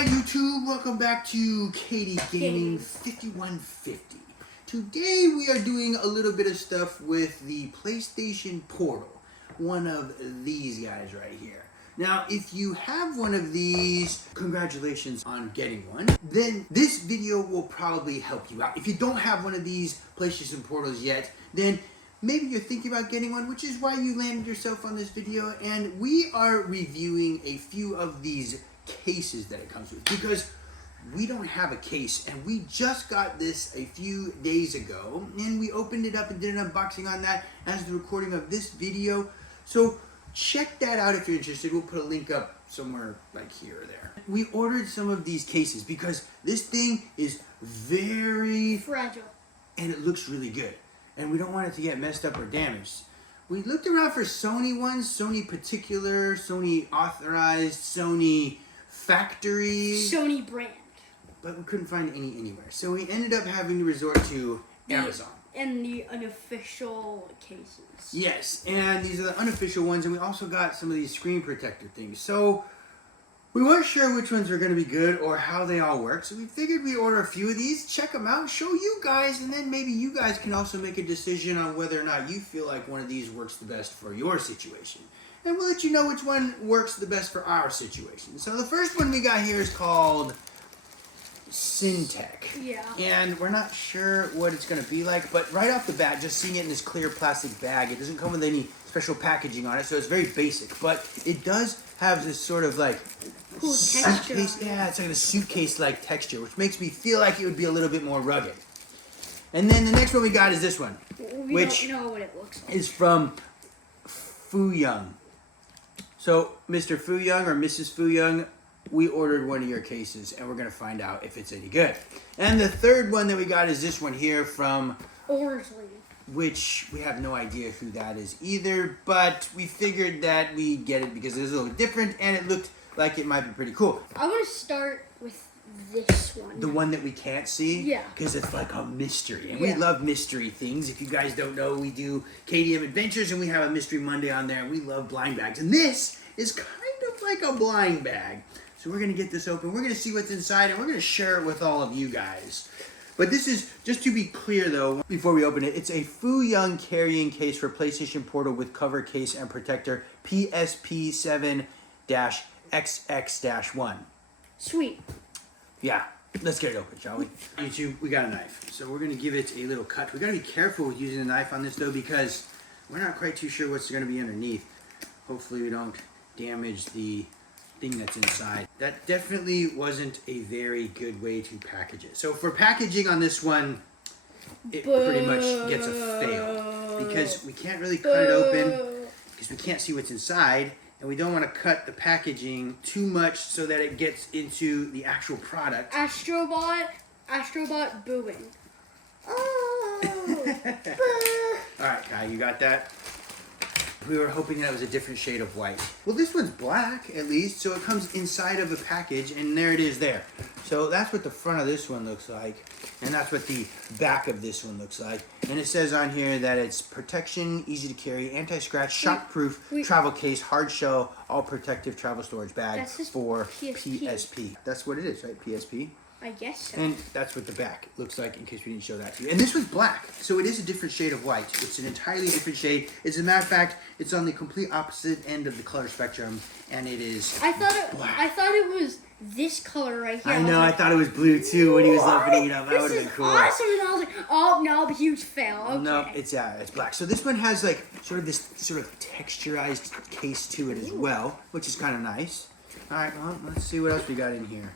Hi YouTube, welcome back to Katie Gaming 5150. Today we are doing a little bit of stuff with the PlayStation Portal, one of these guys right here. Now if you have one of these, congratulations on getting one, then this video will probably help you out. If you don't have one of these PlayStation Portals yet, then maybe you're thinking about getting one, which is why you landed yourself on this video, and we are reviewing a few of these cases that it comes with because we don't have a case, and we just got this a few days ago and we opened it up and did an unboxing on that as the recording of this video. So check that out if you're interested. We'll put a link up somewhere like here or there. We ordered some of these cases because this thing is very fragile and it looks really good, and we don't want it to get messed up or damaged. We looked around for Sony ones, Sony particular, Sony authorized, Sony factory, Sony brand, but we couldn't find any anywhere. So we ended up having to resort to Amazon. And the unofficial cases. Yes, and these are the unofficial ones, and we also got some of these screen protector things. So we weren't sure which ones were going to be good or how they all work, so we figured we'd order a few of these, check them out, show you guys, and then maybe you guys can also make a decision on whether or not you feel like one of these works the best for your situation. And we'll let you know which one works the best for our situation. So the first one we got here is called Syntec. Yeah. And we're not sure what it's going to be like, but right off the bat, just seeing it in this clear plastic bag, it doesn't come with any special packaging on it, so it's very basic. But it does have this sort of like cool texture. Yeah, it's like a suitcase-like texture, which makes me feel like it would be a little bit more rugged. And then the next one we got is this one, which don't know what it looks like. is from Fuyang. So, Mr. Fuyang or Mrs. Fuyang, we ordered one of your cases, and we're going to find out if it's any good. And the third one that we got is this one here from Orsley, which we have no idea who that is either, but we figured that we'd get it because it was a little different, and it looked like it might be pretty cool. I want to start with this one. The one that we can't see? Yeah. Because it's like a mystery, and yeah. we love mystery things. If you guys don't know, we do KDM Adventures, and we have a Mystery Monday on there, and we love blind bags. And this is kind of like a blind bag. So we're going to get this open, we're going to see what's inside, and we're going to share it with all of you guys. But this is, just to be clear though, before we open it, it's a Fuyang carrying case for PlayStation Portal with cover case and protector PSP7-XX-1. Sweet. Yeah, let's get it open, shall we? YouTube, we got a knife. So we're going to give it a little cut. We got to be careful with using a knife on this though, because we're not quite too sure what's going to be underneath. Hopefully we don't damage the thing that's inside. That definitely wasn't a very good way to package it. So for packaging on this one, it pretty much gets a fail because we can't really cut it open because we can't see what's inside, and we don't want to cut the packaging too much so that it gets into the actual product. Astrobot booing. Oh. Alright, Kai, you got that? We were hoping that was a different shade of white. Well, this one's black, at least, so it comes inside of a package, and there it is there. So that's what the front of this one looks like, and that's what the back of this one looks like. And it says on here that it's protection, easy to carry, anti-scratch, shock-proof, travel case, hard shell, all protective travel storage bag for PSP. That's what it is, right? PSP? I guess so. And that's what the back looks like, in case we didn't show that to you. And this one's black, so it is a different shade of white. It's an entirely different shade. As a matter of fact, it's on the complete opposite end of the color spectrum, and it is black. I thought it was this color right here. I know, I thought it was blue too when he was opening it up. That would have been cool. Awesome, and I was like, oh no, huge fail. Okay. No, it's black. So this one has like sort of this sort of texturized case to it as well, which is kind of nice. All right, well, let's see what else we got in here.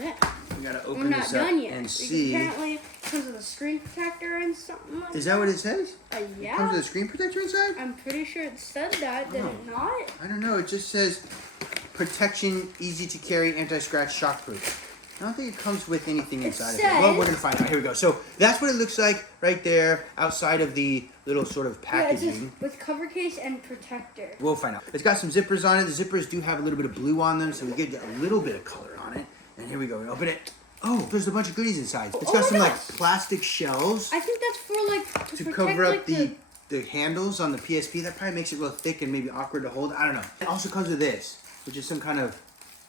Yeah. We gotta open this up and see. Apparently, because of the screen protector and something like that. Is that what it says? Yeah. It comes with a screen protector inside? I'm pretty sure it said that, did it not? I don't know. It just says protection, easy to carry, anti-scratch, shockproof. I don't think it comes with anything inside of it. Well, we're gonna find out. Here we go. So that's what it looks like right there, outside of the little sort of packaging. Yeah, it's just with cover case and protector. We'll find out. It's got some zippers on it. The zippers do have a little bit of blue on them, so we get a little bit of color on it. And here we go. We open it. Oh, there's a bunch of goodies inside. It's got some like plastic shells. I think that's for like to cover up the handles on the PSP. That probably makes it real thick and maybe awkward to hold. I don't know. It also comes with this, which is some kind of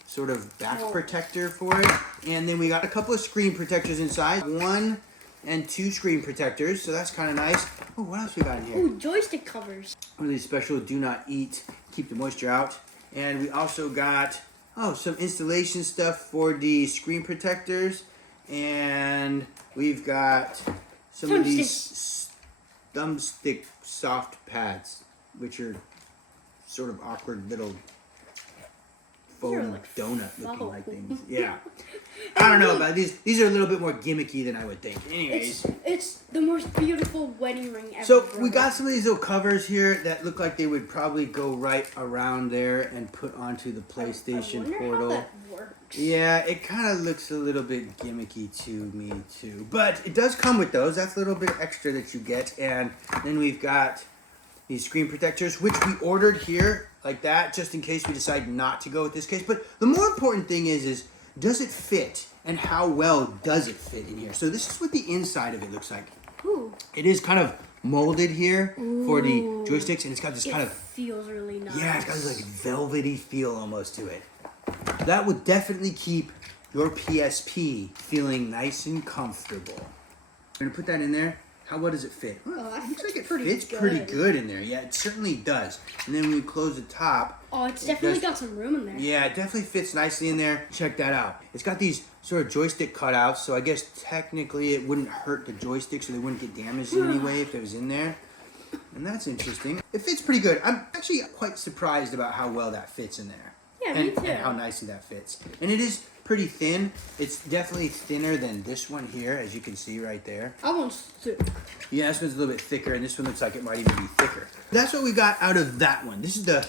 sort of back Oh. protector for it. And then we got a couple of screen protectors inside. 1 and 2 screen protectors, so that's kind of nice. Oh, what else we got in here? Ooh, joystick covers. One of these special do not eat, keep the moisture out. And we also got, some installation stuff for the screen protectors. And we've got some of these thumbstick soft pads, which are sort of awkward little They're foam like donut looking foam. like things. Yeah. I don't know about these. These are a little bit more gimmicky than I would think. Anyways. It's the most beautiful wedding ring ever. So we brother. got some of these little covers here that look like they would probably go right around there and put onto the PlayStation I wonder Portal. How that works. Yeah, it kind of looks a little bit gimmicky to me too. But it does come with those. That's a little bit extra that you get. And then we've got these screen protectors, which we ordered here like that, just in case we decide not to go with this case. But the more important thing is does it fit? And how well does it fit in here? So this is what the inside of it looks like. Ooh. It is kind of molded here for the Ooh. joysticks, and it's got this It kind of, feels really nice. yeah, it's got this like velvety feel almost to it. That would definitely keep your PSP feeling nice and comfortable. We're gonna put that in there. How well does it fit? Well, Oh, I it think looks like it it's pretty fits good. pretty good in there. Yeah, it certainly does. And then when we close the top, Oh, it's It definitely does- got some room in there. yeah, it definitely fits nicely in there. Check that out. It's got these sort of joystick cutouts, so I guess technically it wouldn't hurt the joystick, so they wouldn't get damaged in any way if it was in there. And that's interesting. It fits pretty good. I'm actually quite surprised about how well that fits in there. Yeah, and, me too. and how nicely that fits. And it is pretty thin. It's definitely thinner than this one here, as you can see right there. I want to. Yeah, this one's a little bit thicker, and this one looks like it might even be thicker. That's what we got out of that one. This is the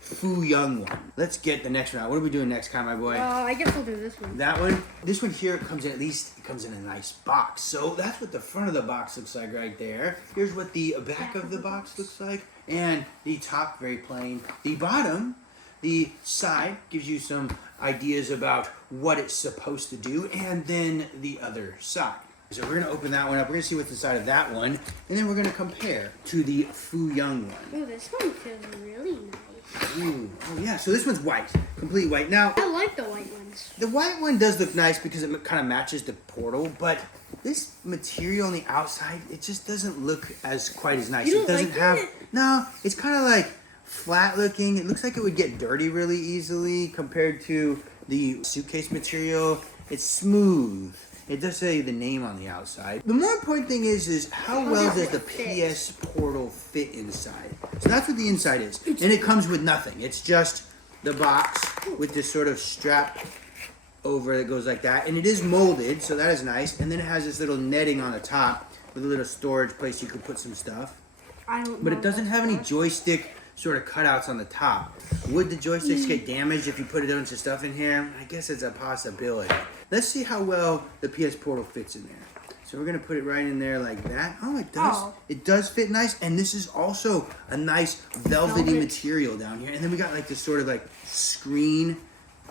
Fu Young one. Let's get the next one out. What are we doing next, Kai, my boy? I guess we'll do this one. That one. This one here comes in, at least it comes in a nice box. So that's what the front of the box looks like right there. Here's what the back of the box looks like. And the top, very plain. The bottom, the side, gives you some ideas about what it's supposed to do. And then the other side. So we're going to open that one up. We're going to see what's inside of that one. And then we're going to compare to the Fu Young one. Ooh, this one feels really nice. Ooh, oh yeah, so this one's white. Complete white. Now, I like the white ones. the white one does look nice because it kind of matches the portal, but this material on the outside, it just doesn't look as quite as nice. You It don't doesn't like have, it? no, it's kind of like flat looking. It looks like it would get dirty really easily compared to the suitcase material. It's smooth. It does say the name on the outside. The more important thing is how well does does it the fit? PS Portal fit inside? So that's what the inside is. And it comes with nothing. It's just the box with this sort of strap over that goes like that. And it is molded, so that is nice. And then it has this little netting on the top with a little storage place you could put some stuff. I don't But know it doesn't what have any that's joystick sort of cutouts on the top. Would the joysticks get damaged if you put a bunch of stuff in here? I guess it's a possibility. Let's see how well the PS Portal fits in there. So we're gonna put it right in there like that. Oh, it does. Oh. It does fit nice, and this is also a nice velvety Velvet. material down here. And then we got like this sort of like screen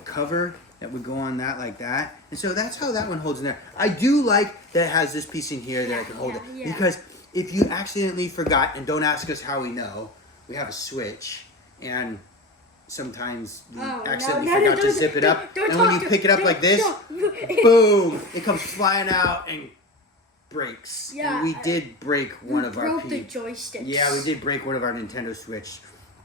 cover that would go on that like that. And so that's how that one holds in there. I do like that it has this piece in here that I can hold it. yeah. Because if you accidentally forgot, and don't ask us how we know, we have a switch, and sometimes we accidentally forgot to don't- zip it up. don't And when talk you to- pick it up don't- like this, don't. boom, it comes flying out and breaks. Yeah, And we did break one of our broke the pieces. joysticks. Yeah, we did break one of our Nintendo Switch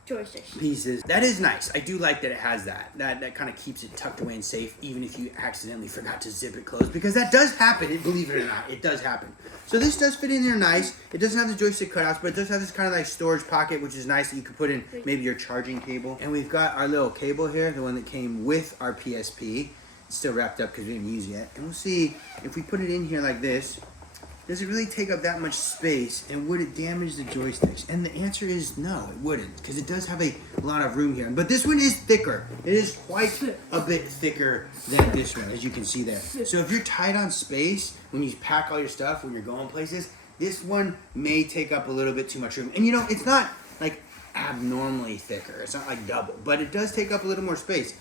Joysticks. pieces. That is nice. I do like that it has that. That kind of keeps it tucked away and safe, even if you accidentally forgot to zip it closed, because that does happen. Believe it or not, it does happen. So this does fit in there nice. It doesn't have the joystick cutouts, but it does have this kind of like storage pocket, which is nice that you could put in maybe your charging cable. And we've got our little cable here, the one that came with our PSP. It's still wrapped up because we didn't use it yet. And we'll see if we put it in here like this. Does it really take up that much space, and would it damage the joysticks? And the answer is no, it wouldn't, because it does have a lot of room here. But this one is thicker. It is quite a bit thicker than this one, as you can see there. So if you're tight on space, when you pack all your stuff, when you're going places, this one may take up a little bit too much room. And you know, it's not like abnormally thicker. It's not like double, but it does take up a little more space.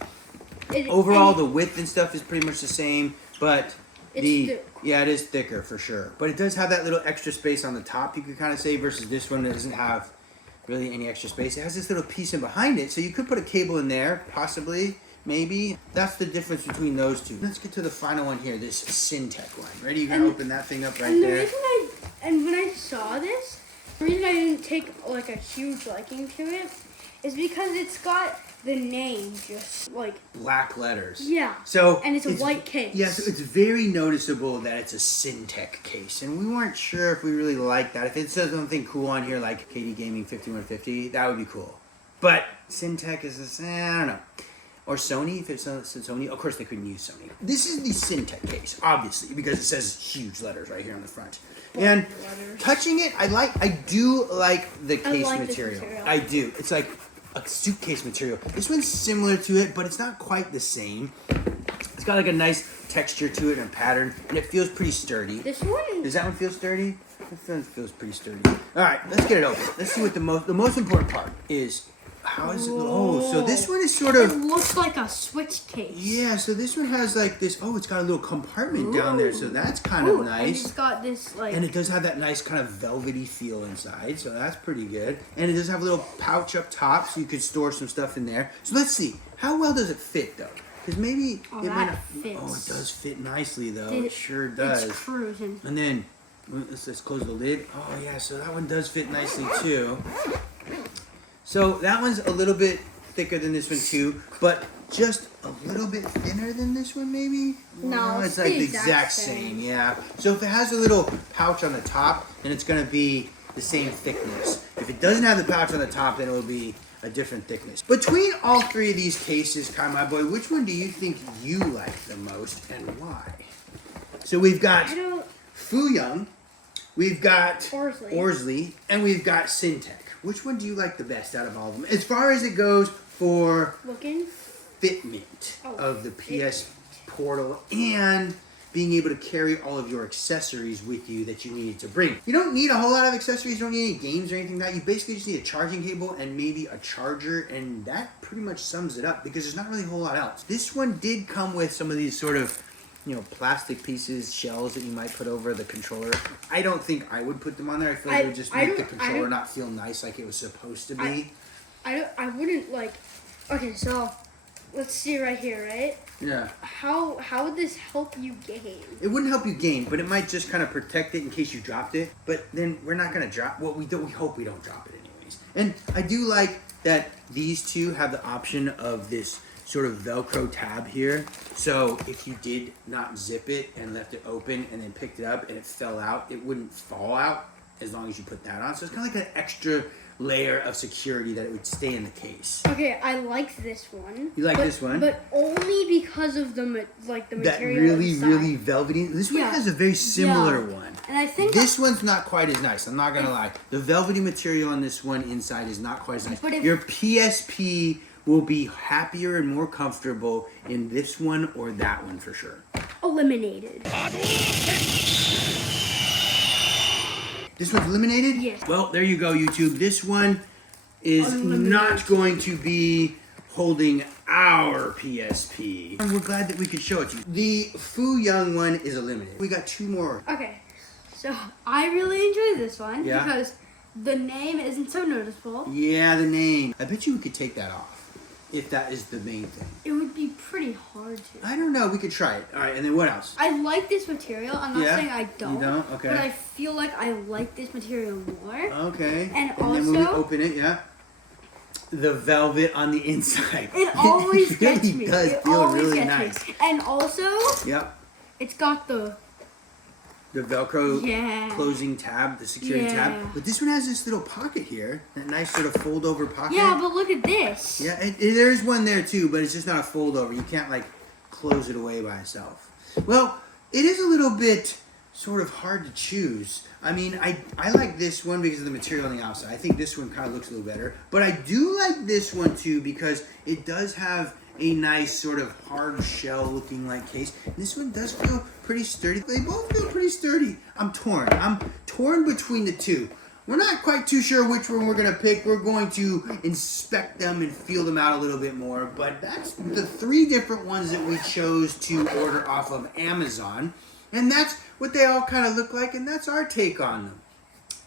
Overall, the width and stuff is pretty much the same, but thick. yeah, it is thicker for sure. But it does have that little extra space on the top, you could kind of say, versus this one that doesn't have really any extra space. It has this little piece in behind it, so you could put a cable in there, possibly. maybe. That's the difference between those two. Let's get to the final one here, this Syntec one. Ready? You can open that thing up right And the there. reason when I saw this, the reason I didn't take like a huge liking to it is because it's got the name just like Black letters. yeah. So And it's a white case. Yeah, so it's very noticeable that it's a Syntec case, and we weren't sure if we really liked that. If it says something cool on here like KD Gaming 5150, that would be cool. But Syntec is this, I don't know. Or Sony, if it's Sony, of course they couldn't use Sony. This is the Syntec case, obviously, because it says huge letters right here on the front. And touching it, I do like the case like this material. material. I do. It's like a suitcase material. This one's similar to it, but it's not quite the same. It's got like a nice texture to it and a pattern, and it feels pretty sturdy. This one. Does that one feel sturdy? This one feels pretty sturdy. All right, let's get it open. Let's see what the most important part is. How is it? Oh, so this one is sort It of. looks like a switch case. Yeah, so this one has like this. Oh, it's got a little compartment down there, so that's kind of And nice. it's got this like. And it does have that nice kind of velvety feel inside, so that's pretty good. And it does have a little pouch up top, so you could store some stuff in there. So let's see, how well does it fit though? Because maybe Oh, it might that not. fits. Oh, it does fit nicely though. It- It sure does. It's cruising. And then let's close the lid. Oh yeah, so that one does fit nicely too. So that one's a little bit thicker than this one too, but just a little bit thinner than this one maybe? No, it's like the exact same, yeah. So if it has a little pouch on the top, then it's gonna be the same thickness. If it doesn't have the pouch on the top, then it will be a different thickness. Between all three of these cases, Kai, my boy, which one do you think you like the most and why? So we've got I don't. Fuyang, we've got Orsley. and we've got Syntec. Which one do you like the best out of all of them? As far as it goes for Looking. fitment Oh, of the PS Portal and being able to carry all of your accessories with you that you need to bring. You don't need a whole lot of accessories, you don't need any games or anything like that. You basically just need a charging cable and maybe a charger, and that pretty much sums it up because there's not really a whole lot else. This one did come with some of these sort of, you know, plastic pieces, shells that you might put over the controller. I don't think I would put them on there. I feel like it would just make the controller not feel nice like it was supposed to be. I wouldn't like. Okay, so let's see right here, right? Yeah. How would this help you game? It wouldn't help you game, but it might just kind of protect it in case you dropped it. But then we're not gonna drop. Well, we hope we don't drop it anyways. And I do like that these two have the option of this sort of Velcro tab here. So if you did not zip it and left it open and then picked it up and it fell out, it wouldn't fall out as long as you put that on. So it's kind of like an extra layer of security that it would stay in the case. Okay, I like this one. You like this one? But only because of the That material really, inside. really velvety. This one Yeah. has a very similar Yeah. one. And I think This one's not quite as nice. I'm not gonna lie. The velvety material on this one inside is not quite as nice. But if- Your PSP will be happier and more comfortable in this one or that one for sure. eliminated. This one's eliminated? Yes. Well, there you go, YouTube. This one is not going to be holding our PSP. And we're glad that we could show it to you. The Fuyang one is eliminated. We got two more. Okay, so I really enjoy this one Yeah? because the name isn't so noticeable. Yeah, the name. I bet you we could take that off if that is the main thing. It would be pretty hard to. I don't know. We could try it. All right, and then what else? I like this material. I'm not Yeah? saying I don't. You don't? Okay. But I feel like I like this material more. Okay. And then when we also- open it, yeah. The velvet on the inside. It always gets really me. does It feel always really gets nice. me. And also, Yep. it's got the The Velcro Yeah. closing tab, the security Yeah. tab. But this one has this little pocket here. That nice sort of fold over pocket. yeah. But look at this. Yeah, there's one there too, but it's just not a fold over. You can't like close it away by itself. Well, it is a little bit sort of hard to choose. I mean, I like this one because of the material on the outside. I think this one kind of looks a little better. But I do like this one too because it does have a nice sort of hard shell looking like case. This one does feel pretty sturdy. They both feel pretty sturdy. I'm torn between the two. We're not quite too sure which one we're going to pick. We're going to inspect them and feel them out a little bit more. But that's the three different ones that we chose to order off of Amazon. And that's what they all kind of look like, and that's our take on them.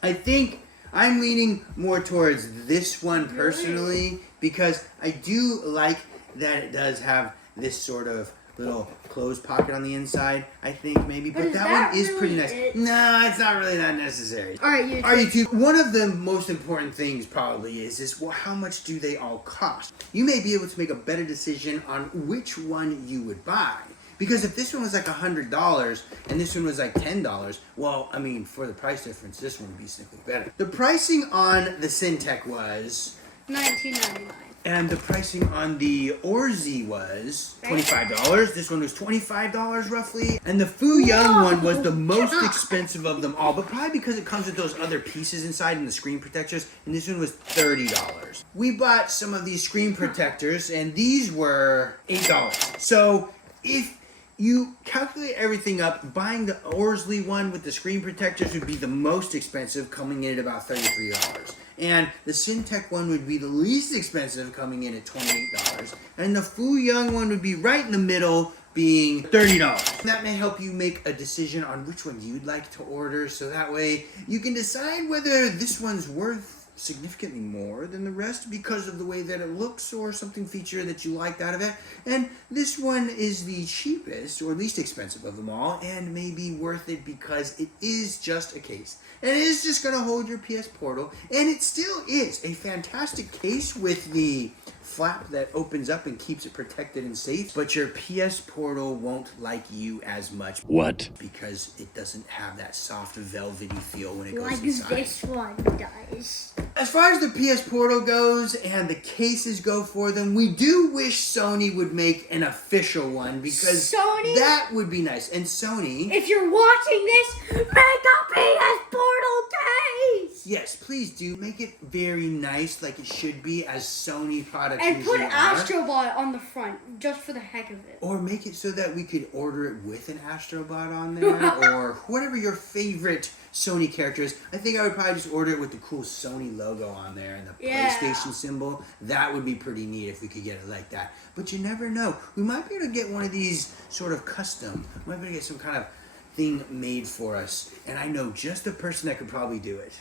I think I'm leaning more towards this one personally because I do like that it does have this sort of little closed pocket on the inside, I think maybe. But is that that one is pretty really nice. it? No, it's not really that necessary. All right, YouTube. All right, YouTube. One of the most important things probably is well, how much do they all cost? You may be able to make a better decision on which one you would buy. Because if this one was like $100 and this one was like $10, well, I mean, for the price difference, this one would be significantly better. The pricing on the Syntech was $19.99. and the pricing on the Orzi was $25. This one was $25 roughly. And the Fu Young one was the most expensive of them all, but probably because it comes with those other pieces inside and the screen protectors. And this one was $30. We bought some of these screen protectors and these were $8. So if you calculate everything up, buying the Orsley one with the screen protectors would be the most expensive, coming in at about $33. And the Syntech one would be the least expensive, coming in at $28. And the Fu Young one would be right in the middle, being $30. That may help you make a decision on which one you'd like to order, so that way you can decide whether this one's worth significantly more than the rest because of the way that it looks or something feature that you liked out of it. And this one is the cheapest or least expensive of them all and may be worth it because it is just a case. And it is just going to hold your PS Portal, and it still is a fantastic case with the flap that opens up and keeps it protected and safe, but your PS Portal won't like you as much. What? Because it doesn't have that soft velvety feel when it goes Like inside. this one does. As far as the PS Portal goes and the cases go for them, we do wish Sony would make an official one because Sony? that would be nice. And Sony, If you're watching this, make a PS Portal case! yes, please do make it very nice like it should be, as Sony products And usually put are. Astrobot on the front, just for the heck of it. Or make it so that we could order it with an Astrobot on there, or whatever your favorite Sony character is. I think I would probably just order it with the cool Sony logo on there and the Yeah. PlayStation symbol. That would be pretty neat if we could get it like that. But you never know. We might be able to get one of these sort of custom. We might be able to get some kind of thing made for us. And I know just the person that could probably do it.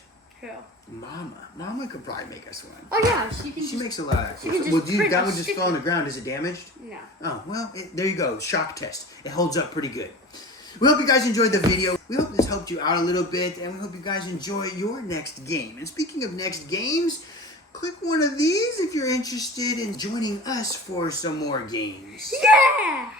Who? Mama. Mama could probably make us one. Oh yeah, she can She just... makes a lot of can cool just stuff. Well, dude, print that a one just sticker. fell on the ground. Is it damaged? No. Oh, well, there you go. Shock test. It holds up pretty good. We hope you guys enjoyed the video. We hope this helped you out a little bit, and we hope you guys enjoy your next game. And speaking of next games, click one of these if you're interested in joining us for some more games. Yeah!